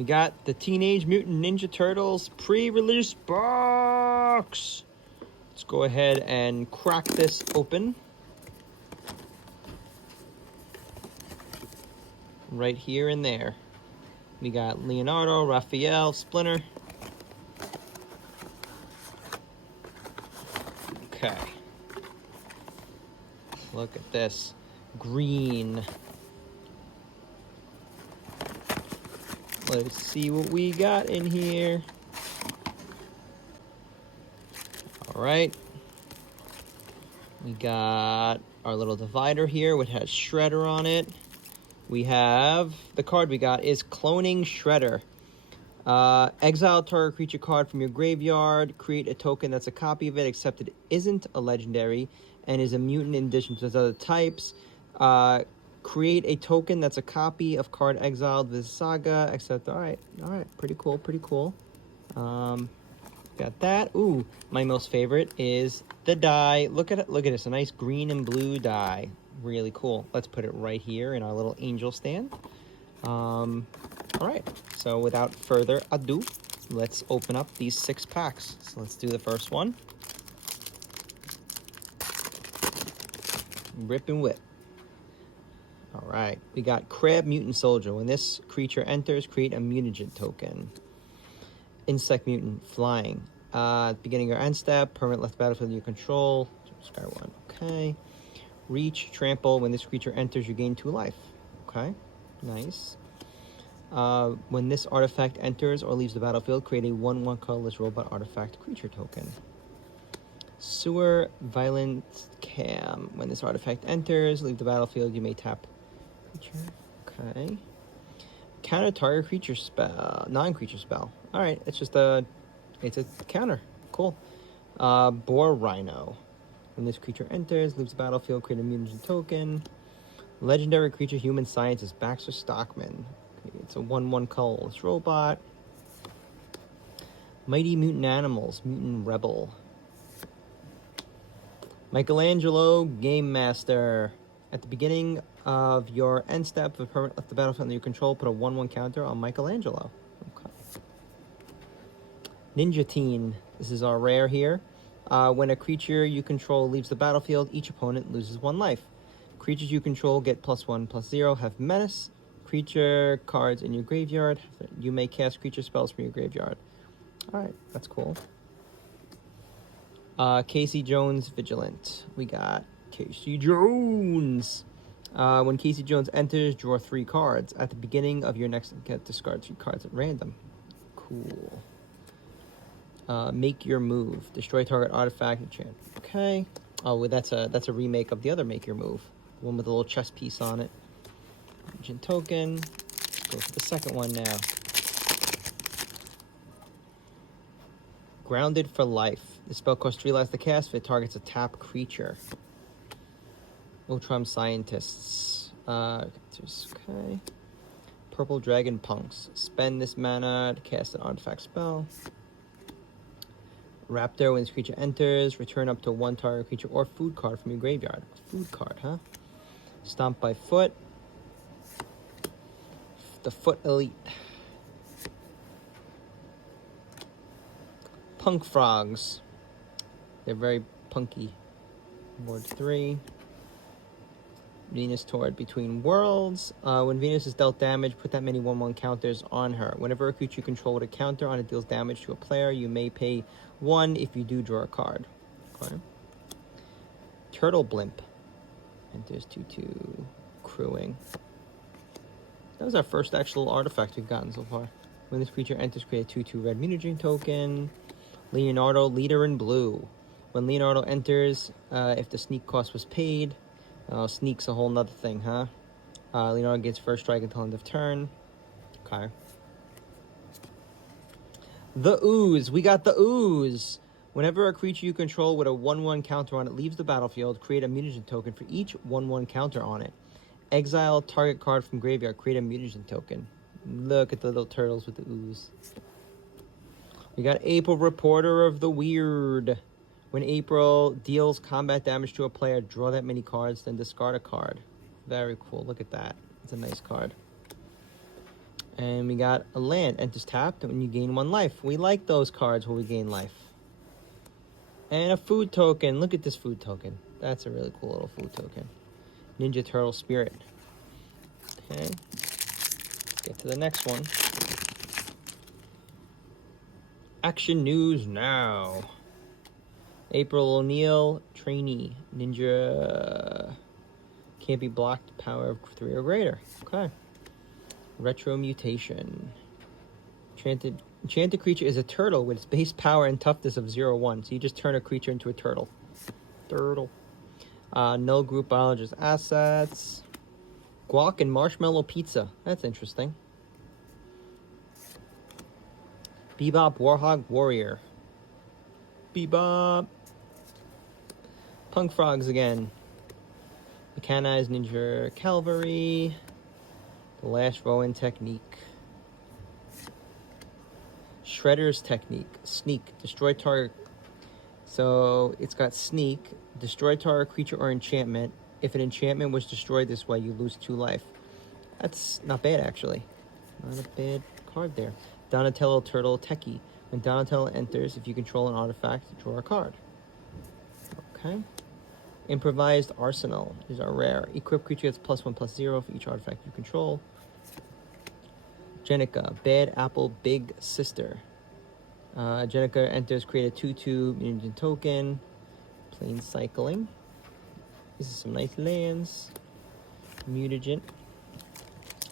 We got the Teenage Mutant Ninja Turtles pre-release box. Let's go ahead and crack this open. Right here and there. We got Leonardo, Raphael, Splinter. Okay. Look at this. Green. Let's see what we got in here. All right. We got our little divider here, which has Shredder on it. We have, the card we got is Cloning Shredder. Exile target creature card from your graveyard. Create a token that's a copy of it, except it isn't a legendary and is a mutant in addition to its other types. Create a token that's a copy of card exiled with Saga, except, all right, pretty cool. Got that. Ooh, my most favorite is the die. Look at it, it's a nice green and blue die. Really cool. Let's put it right here in our little angel stand. All right, so without further ado, let's open up these 6 packs. So let's do the first one. Rip and whip. All right, we got Crab Mutant Soldier. When this creature enters, create a mutagen token. Insect Mutant, flying. At the beginning of your end step, permanent left battlefield you control. Discard 1, okay. Reach, trample. When this creature enters, you gain 2 life. Okay, nice. When this artifact enters or leaves the battlefield, create a 1/1 colorless robot artifact creature token. Sewer Violent Cam. When this artifact enters, leave the battlefield, you may tap creature. Okay. Counter target creature spell, non-creature spell. All right, it's a counter. Cool. Boar Rhino. When this creature enters, leaves the battlefield, create a mutant token. Legendary creature, human scientist, Baxter Stockman. Okay, it's a 1/1 colorless robot. Mighty Mutant Animals, Mutant Rebel. Michelangelo, Game Master. At the beginning of your end step, if a permanent left the battlefield under your control, put a 1/1 counter on Michelangelo. Okay. Ninja Teen. This is our rare here. When a creature you control leaves the battlefield, each opponent loses 1 life. Creatures you control get +1/+0, have menace. Creature cards in your graveyard. You may cast creature spells from your graveyard. Alright, that's cool. Casey Jones, Vigilant. We got Casey Jones. When Casey Jones enters, draw 3 cards. At the beginning of your next, discard 3 cards at random. Cool. Make Your Move. Destroy target artifact enchant. Okay. Oh, well, that's a remake of the other Make Your Move. The one with a little chess piece on it. Agent token. Let's go for the second one now. Grounded for Life. This spell costs 3 lives to cast if it targets a tap creature. Ultron Scientists. Okay. Purple Dragon Punks. Spend this mana to cast an artifact spell. Raptor. When this creature enters, return up to 1 target creature or food card from your graveyard. Food card, huh? Stomp by Foot. The Foot Elite. Punk Frogs. They're very punky. Board 3. Venus Toward Between Worlds. When Venus is dealt damage, put that many 1/1 counters on her. Whenever a creature you control with a counter on it deals damage to a player, you may pay 1 if you do draw a card. Okay. Turtle Blimp. Enters 2/2. Crewing. That was our first actual artifact we've gotten so far. When this creature enters, create a 2/2 red mutagen token. Leonardo, Leader in Blue. When Leonardo enters, if the sneak cost was paid, sneak's a whole nother thing, huh? Leonardo gets first strike until end of turn. Okay. The Ooze. We got the Ooze. Whenever a creature you control with a 1/1 counter on it leaves the battlefield, create a mutagen token for each 1/1 counter on it. Exile target card from graveyard. Create a mutagen token. Look at the little turtles with the Ooze. We got April, Reporter of the Weird. When April deals combat damage to a player, draw that many cards, then discard a card. Very cool. Look at that. It's a nice card. And we got a land. Enters tapped when you gain 1 life. We like those cards where we gain life. And a food token. Look at this food token. That's a really cool little food token. Ninja Turtle Spirit. Okay. Let's get to the next one. Action news now. April O'Neil, trainee. Ninja. Can't be blocked. Power of 3 or greater. Okay. Retro mutation. Enchanted creature is a turtle with its base power and toughness of 0/1. So you just turn a creature into a turtle. Turtle. Null group biologist assets. Guac and marshmallow pizza. That's interesting. Bebop Warhog Warrior. Bebop. Punk Frogs again. Mechanized Ninja Cavalry. The Last Rowan technique. Shredder's technique. Sneak. Destroy target. So it's got sneak. Destroy target creature or enchantment. If an enchantment was destroyed this way, you lose 2 life. That's not bad, actually. Not a bad card there. Donatello Turtle Techie. When Donatello enters, if you control an artifact, draw a card. Okay. Improvised Arsenal is our rare. Equip creature gets +1/+0 for each artifact you control. Jenica, Bad Apple Big Sister. Jenica enters, create a 2/2 mutant token. Plain cycling. These are some nice lands. Mutagen.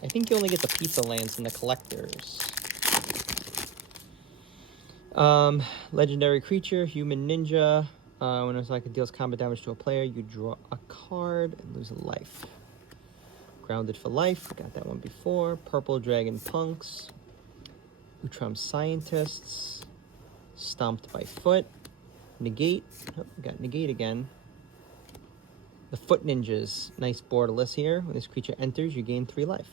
I think you only get the pizza lands in the collectors. Legendary creature, human ninja. When it's like it deals combat damage to a player, you draw a card and lose a life. Grounded for life, got that one before. Purple Dragon Punks. Utrom Scientists. Stomped by Foot. Negate. Oh, we got Negate again. The Foot Ninjas. Nice borderless here. When this creature enters, you gain 3 life.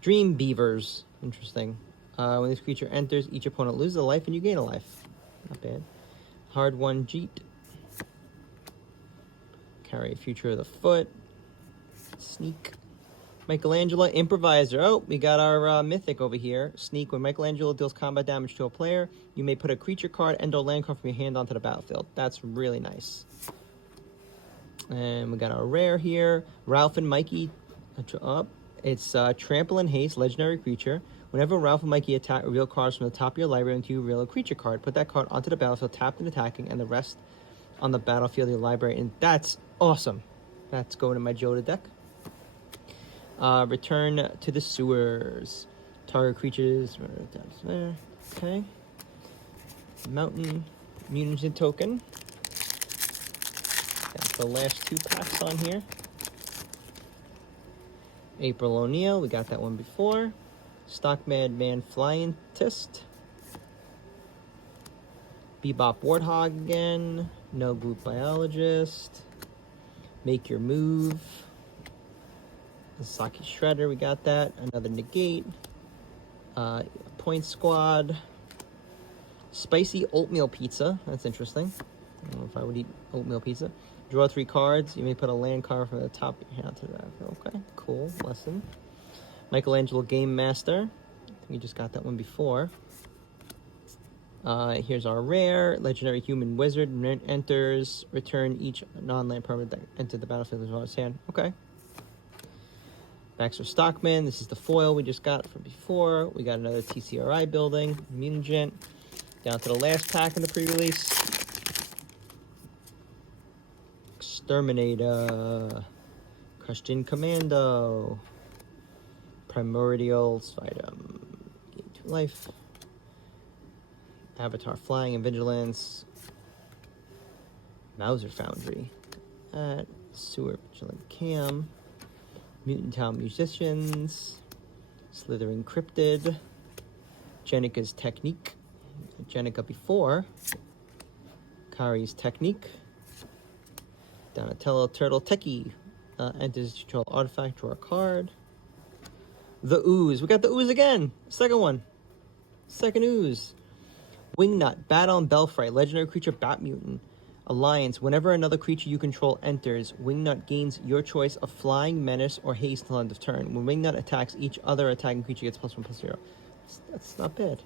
Dream Beavers. Interesting. When this creature enters, each opponent loses a life and you gain a life. Not bad. Hard One Jeet. Carry Future of the Foot. Sneak. Michelangelo Improviser. Oh, we got our mythic over here. Sneak. When Michelangelo deals combat damage to a player, you may put a creature card and or land card from your hand onto the battlefield. That's really nice. And we got our rare here. Ralph and Mikey. Up. It's Trample and Haste, legendary creature. Whenever Ralph and Mikey attack, reveal cards from the top of your library until you reveal a creature card. Put that card onto the battlefield, tapped and attacking, and the rest on the battlefield of your library. And that's awesome. That's going to my Joda deck. Return to the sewers. Target creatures. There. Okay. Mountain Mutagen token. Got the last 2 packs on here. April O'Neil, we got that one before. Stock Madman Flyintist. Bebop Warthog again. No Group Biologist. Make Your Move. Saki Shredder, we got that. Another Negate. Point Squad. Spicy Oatmeal Pizza. That's interesting. I don't know if I would eat oatmeal pizza. Draw 3 cards. You may put a land card from the top of your hand to that. Okay, cool. Lesson. Michelangelo Game Master. I think we just got that one before. Here's our rare. Legendary Human Wizard. Enters. Return each non-land permanent that entered the battlefield as well as hand. Okay. Baxter Stockman. This is the foil we just got from before. We got another TCRI building. Mutagen. Down to the last pack in the pre-release. Exterminator. Crushed in Commando. Primordial Item. Gain 2 life. Avatar Flying and Vigilance. Mauser Foundry. Sewer Vigilant Cam. Mutant Town Musicians. Slithering Cryptid. Jenica's Technique. Jenica before. Kari's Technique. Donatello Turtle Techie. Enters control artifact, draw a card. The Ooze. We got the Ooze again. Second one. Second Ooze. Wingnut. Battle and Belfry. Legendary creature Bat Mutant. Alliance. Whenever another creature you control enters, Wingnut gains your choice of Flying, Menace, or Haste until end of turn. When Wingnut attacks, each other attacking creature gets +1/+0. That's not bad.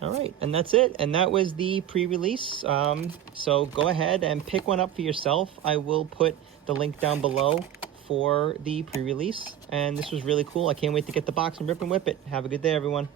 All right, and that's it. And that was the pre-release. So go ahead and pick one up for yourself. I will put the link down below for the pre-release. And this was really cool. I can't wait to get the box and rip and whip it. Have a good day, everyone.